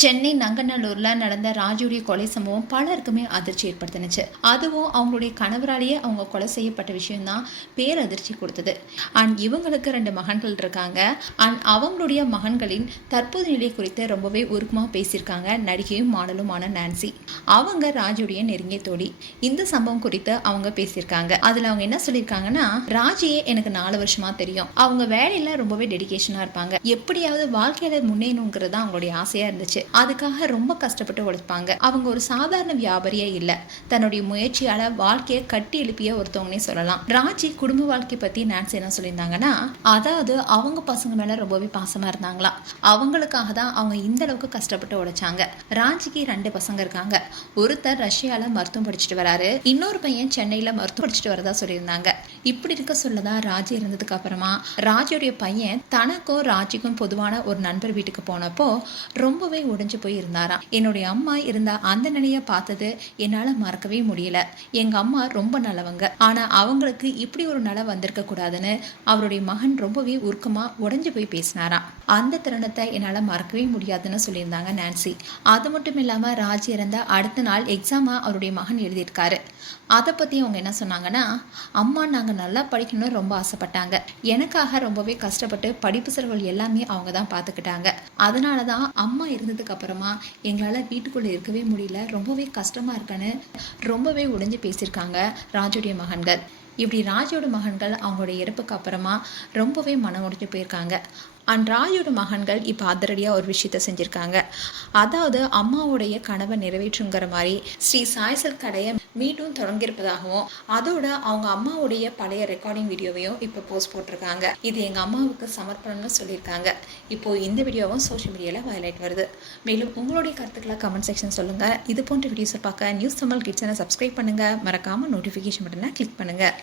சென்னை நங்கநல்லூர்ல நடந்த ராஜுடைய கொலை சம்பவம் பலருக்குமே அதிர்ச்சி ஏற்படுத்தினுச்சு. அதுவும் அவங்களுடைய கணவராலேயே அவங்க கொலை செய்யப்பட்ட விஷயம் தான் பேரதிர்ச்சி கொடுத்தது. அண்ட் இவங்களுக்கு 2 மகன்கள் இருக்காங்க. அண்ட் அவங்களுடைய மகன்களின் தற்போது நிலை குறித்து ரொம்பவே உருக்கமாக பேசியிருக்காங்க நடிகையும் மாடலுமான நான்சி. அவங்க ராஜுடைய நெருங்கிய தோழி. இந்த சம்பவம் குறித்து அவங்க பேசியிருக்காங்க. அதுல அவங்க என்ன சொல்லியிருக்காங்கன்னா, ராஜியே எனக்கு 4 வருஷமா தெரியும். அவங்க வேலையில ரொம்பவே டெடிகேஷனா இருப்பாங்க. எப்படியாவது வாழ்க்கையில முன்னேறணுங்கிறது அவங்களுடைய ஆசையா இருந்துச்சு. அதுக்காக ரொம்ப கஷ்டப்பட்டு உழைப்பாங்க. அவங்க ஒரு சாதாரண வியாபாரியே இல்ல, தன்னுடைய முயற்சியால வாழ்க்கையை கட்டி எழுப்பிய ஒருத்தவங்கனே சொல்லலாம். ராஜி குடும்ப வாழ்க்கை பத்தி நான்சி என்ன சொல்லியிருந்தாங்கன்னா, அதாவது அவங்க பசங்க மேல ரொம்பவே பாசமா இருந்தாங்களா, அவங்களுக்காக தான் அவங்க இந்த அளவுக்கு கஷ்டப்பட்டு உழைச்சாங்க. ராஜிக்கு 2 பசங்க இருக்காங்க. ஒருத்தர் ரஷ்யால மருத்துவம் படிச்சுட்டு வராரு, இன்னொரு பையன் சென்னையில மருத்துவம் படிச்சுட்டு வரதா சொல்லியிருந்தாங்க. இப்படி இருக்க சொல்லதான் ராஜி இருந்ததுக்கு அப்புறமா ராஜியுடைய பையன் தனக்கும் ராஜிக்கும் பொதுவான ஒரு நண்பர் வீட்டுக்கு போனப்போ ரொம்பவே உடைஞ்சு போய் இருந்தாராம். என்னுடைய அம்மா இருந்த அந்த நிலையை பார்த்தது என்னால மறக்கவே முடியல. எங்க அம்மா ரொம்ப நல்லவங்க, ஆனா அவங்களுக்கு இப்படி ஒரு நிலை வந்திருக்க கூடாதுன்னு அவருடைய மகன் ரொம்பவே உருக்கமா உடைஞ்சு போய் பேசினாராம். அந்த தருணத்தை என்னால மறக்கவே முடியாதுன்னு சொல்லியிருந்தாங்க நான்சி. அது மட்டும் இல்லாம ராஜி இறந்த அடுத்த நாள் எக்ஸாமா அவருடைய மகன் எழுதியிருக்காரு. அதை பத்தி அவங்க என்ன சொன்னாங்கன்னா, அம்மா நாங்க நல்லா படிக்கணும்னு ரொம்ப ஆசைப்பட்டாங்க. எனக்காக ரொம்பவே கஷ்டப்பட்டு படிப்பு செலவுகள் எல்லாமே அவங்க தான் பார்த்துக்கிட்டாங்க. அதனாலதான் அம்மா இருந்ததுக்கு அப்புறமா எங்களால் வீட்டுக்குள்ளே இருக்கவே முடியல, ரொம்பவே கஷ்டமாக இருக்குன்னு ரொம்பவே உடைஞ்சு பேசியிருக்காங்க ராஜுடைய மகன்கள். இப்படி ராஜோட மகன்கள் அவங்களுடைய இறப்புக்கு அப்புறமா ரொம்பவே மனம் உடைஞ்சு போயிருக்காங்க. அண்ட் ராஜோட மகன்கள் இப்போ அதிரடியாக ஒரு விஷயத்த செஞ்சுருக்காங்க. அதாவது அம்மாவுடைய கனவை நிறைவேற்றுங்கிற மாதிரி ஸ்ரீ சாய்சல் கடையை மீண்டும் தொடங்கியிருப்பதாகவும், அதோட அவங்க அம்மாவுடைய பழைய ரெக்கார்டிங் வீடியோவையும் இப்போ போஸ்ட் போட்டிருக்காங்க. இது எங்கள் அம்மாவுக்கு சமர்ப்பணம்னு சொல்லியிருக்காங்க. இப்போது இந்த வீடியோவும் சோஷியல் மீடியாவில் ஹைலைட் வருது. மேலும் உங்களுடைய கருத்துக்களை கமெண்ட் செக்ஷன் சொல்லுங்கள். இது போன்ற வீடியோஸை பார்க்க நியூஸ் தமிழ் கிட்ஸனை சப்ஸ்கிரைப் பண்ணுங்கள். மறக்காமல் நோட்டிஃபிகேஷன் பட்டனை கிளிக் பண்ணுங்கள்.